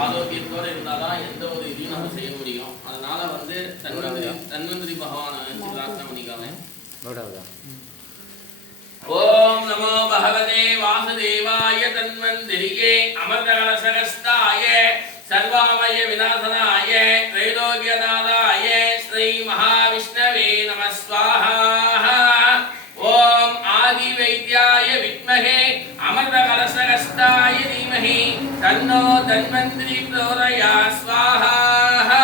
ஆரோக்கியத்தோடு இருந்தால் தான் எந்த ஒரு இதையும் நம்ம செய்ய முடியும். அதனால வந்து தன்வந்திரி பகவானை நினைச்சு பிரார்த்தனை பண்ணிக்காங்க. ஓம் நமோ பகவதே வாசுதேவாய தன்வந்திரியே அமர்தகலசகஸ்தாய சர்வாமய விநாசனாய த்ரைலோக்யநாதாய ஸ்ரீ மகாவிஷ்ணவே நம ஸ்வாஹா. ஓம் ஆதி வைத்யாய வித்மஹே அமர்தகலசகஸ்தாய தீமஹி தன்னோ தன்வந்திரி பிரச்சோதயாத் ஸ்வாஹா.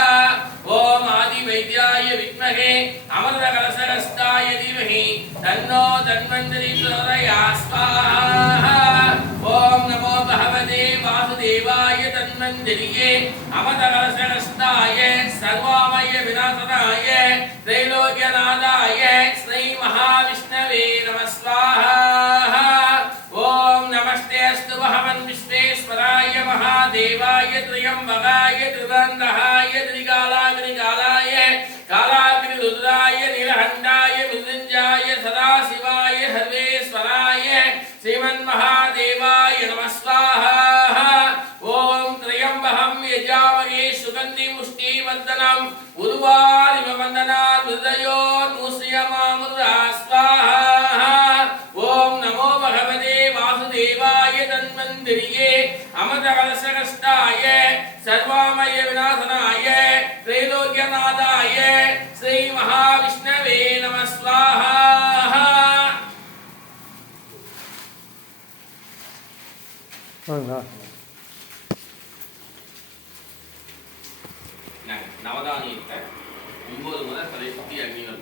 ஓம் ஆதி வைத்யாய வித்மஹே அமர்தகலசகஸ்தாய தீமஹி தன்னோ தன்வந்திரி பிரச்சோதயாத் ஸ்வாஹா. ஓம் நமோ பகவதே வாசுதேவாய தன்வந்திரியே அமர்தகலசகஸ்தாய சர்வாமய விநாசனாய த்ரைலோக்யநாதாய ஸ்ரீ மகாவிஷ்ணவே நம ஸ்வாஹா. ஓம் நமஸ்தே அஸ்து பகவன் விஸ்வேஸ்வராய மகாதேவாய த்ரியம்பகாய திரிவந்தகாய திரிகாலாய காலாகிரிருத்ராய நீலகண்டாய மிருத்யுஞ்சயாய சதாசிவாய சர்வேஸ்வராய ஸ்ரீமன்மகாதேவாய நம ஸ்வாஹா. ஓம் த்ரியம்பகம் யஜாமஹே சுகந்தி முஷ்டிவர்தனம் உருவாரிவ வந்தனாத் ஹிருதயோன்முஷ்யமாமுதா ஸ்வாஹா. ஓம் நமோ பகவதே வாசுதேவாய தன்வந்திரியே அமர்தகலசகஸ்தாய சர்வாமய விநாசனாய த்ரைலோக்யநாதாய ஸ்ரீ மகாவிஷ்ணவே நம ஸ்வாஹா. நவதானியத்தை 9 முறை தலை சுற்றி அக்னிவர்